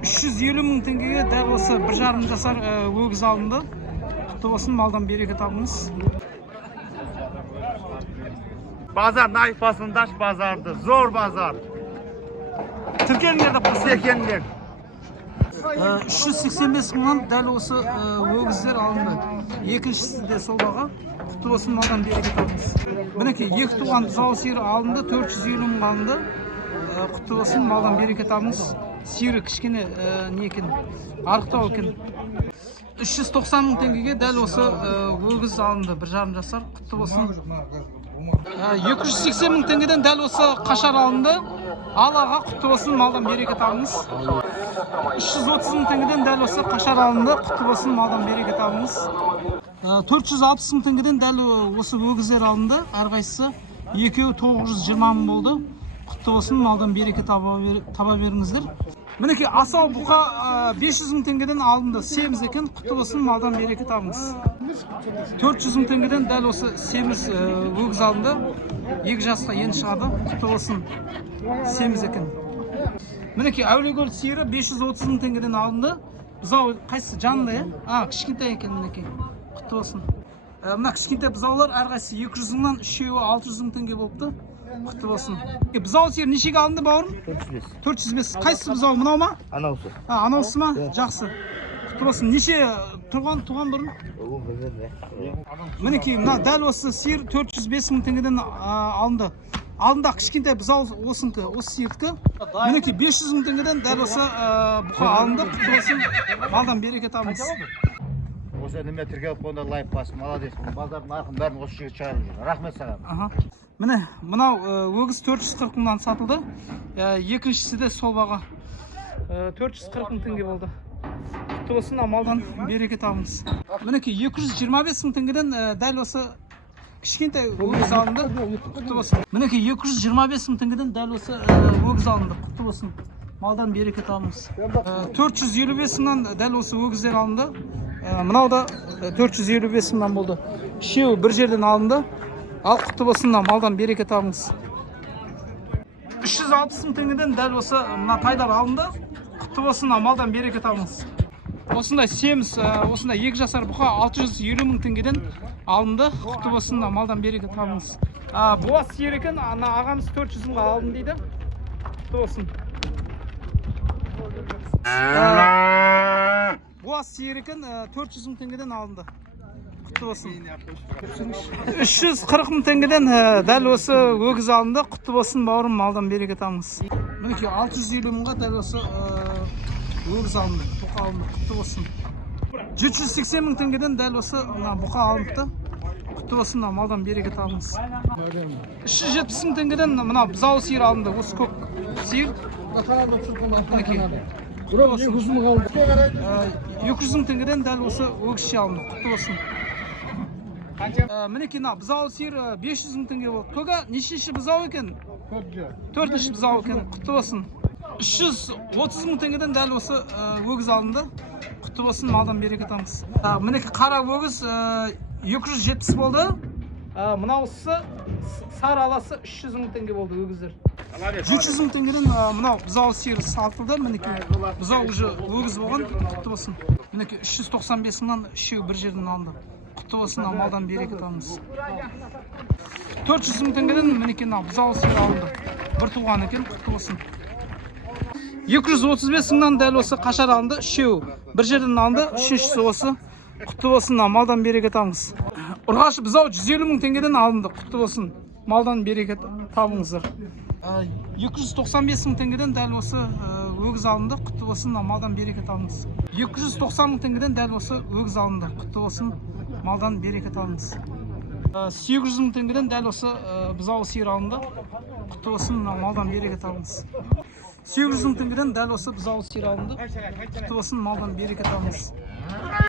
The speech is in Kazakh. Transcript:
350 мың теңгеге дәл осы 1,5 жасар өгіз алынды. Құтты болсын, малдан береке табыңыз. Bazar nayfasındaş bazardı. Zor bazar. Тіркеліңдер деп қойсын. Sekenler. 385 мыңнан дәл осы өгіздер алынды. Екіншісі де сол баға. Құтты болсын, малдан береке табыңыз. Мінекей, екі туған бұзау сиыры алынды, 450 мың алынды. Құтты болсын, малдан береке табыңыз. Сиыры кішкене не екен, арықтау екен. 390 мың теңгеге дәл осы өгіз алынды, 1,5 жасар. Құтты болсын. 280 мың теңгеден дәл осы қашар алынды. Алаға құтты болсын, малдан береке табыңыз. 330 мың теңгеден дәл осы қашар алынды. Құтты болсын, малдан береке табыңыз. 460 мың теңгеден дәл осы өгіздер алынды. Әрқайсысы екеуі 920 мың болды. Құтты болсын, малдан береке таба беріңіздер. Мінекей асау бұқа 500 мың теңгеден алынды. Семіз екен. Құтты болсын, малдан береке табыңыз. 400 мың теңгеден дәл осы семіз өгіз алынды. 2 жасқа енді шығады. Құтты болсын, семіз екен. Мінекей әулиекөл сиыры 530 мың теңгеден алынды. Бұзау қайсысы жанында, кішкентай екен мінекей. Құтты болсын. Мына кішкентай бұзаулар әрқайсысы 200 мыңнан, үшеуі 600 мың теңге болыпты. Құтты болсын. Бұзау сиыр нешеге алынды бауырым? 405. Қайсысы бұзау, мынау ма? Анаусы. Анаусы ма? Жақсы. Құтты болсын. Неше туған бұрын? Мінекей, мына дәл осы сиыр 405 мың теңгеден алынды. Алдында кішкентай бұзау осынкі, осы сиырдікі. Мінекей 500 мың теңгеден дәл осы бұқа алынды. Құтты болсын, малдан береке табыңыз. Осы неме тіркеліп қойында лайып басып, молодец. Базардың арқын бәрін осы жерге шығарып жүр. Рахмет саған. Міне, мынау өгіз 440 мыңнан сатылды. Екіншісі де сол баға 440 мың теңге болды. Құтты болсын, малдан береке табыңыз. Мінекей 225 мың теңгеден дәл осы кішкентай өгіз алынды. Құтты болсын. Мінекей 225 мың теңгеден дәл осы өгіз алынды. Құтты болсын, малдан береке табыңыз. 455 мыңнан дәл осы өгіздер алынды. Мынау да 455 мыңнан болды. Үшеуі бір жерден алынды. Ал құтты болсын, малдан береке табыңыз. 360 мың теңгеден дәл осы мына тайлар алынды. Құтты болсын, малдан береке табыңыз. Осындай семіз, осындай 2 жасар бұқа 650 мың теңгеден алынды. Құтты болсын, малдан береке табыңыз. Буаз сиыр екен, ағамыз 400 мыңға алдым дейді. Құтты болсын. Буаз сиыр екен, 400 мың теңгеден алынды. Құтты болсын. 340 мың теңгеден дәл осы өгіз алынды. Құтты болсын, бауырым, малдан береке табыңыз. Мінекей 650 мыңға дәл осы өгіз алынды, бұқа алынды. Құтты болсын. 780 мың теңгеден дәл осы бұқа алыныпты. Құтты болсын, малдан береке табыңыз. 370 мың теңгеден мына бұзау сиыр алынды. Осы көк сиыр. Мінекей 200 мың теңгеден дәл осы өгізше алынды. Құтты болсын. Мінекей, бұзау сиыр 500 мың теңге болды. Көгі нешінші бұзау екен? 4-ші бұзау екен. Құтты болсын. 330 мың теңгеден дәл осы өгіз алынды. Құтты болсын, малдан береке табыңыз. Мінекей қара өгіз 270 болды. Мынауысы сары аласы 300 мың теңге болды өгіздер. 700 мың теңгеден мынау бұзау сиыр сатылды. Мінекей бұзау уже өгіз болған. Құтты болсын. Мінекей 395 мыңнан үшеуі бір жерден алынды. Құтты болсын, малдан береке табыңыз. 400 мың теңгеден мінекей бұзау сиыр алынды. Бір туған екен. Құтты болсын. 235 мыңнан дәл осы қашар алынды. Үшеуі бір жерден алынды. Үшіншісі осы. Құтты болсын, малдан береке табыңыз. Ұрғашы бұзау 150 мың теңгеден алынды. Құтты болсын, малдан береке табыңыздар. 295 мың теңгеден дәл осы өгіз алынды. Құтты болсын, малдан береке табыңыз. 290 мың теңгеден дәл осы өгіз алынды. Құтты болсын, малдан береке табыңыз. 800 мың теңгеден дәл осы бұзау сиыр алынды. Құтты болсын, малдан береке табыңыз. 800 мың теңгеден дәл осы бұзау сиыр алынды. Құтты болсын, малдан береке табыңыз.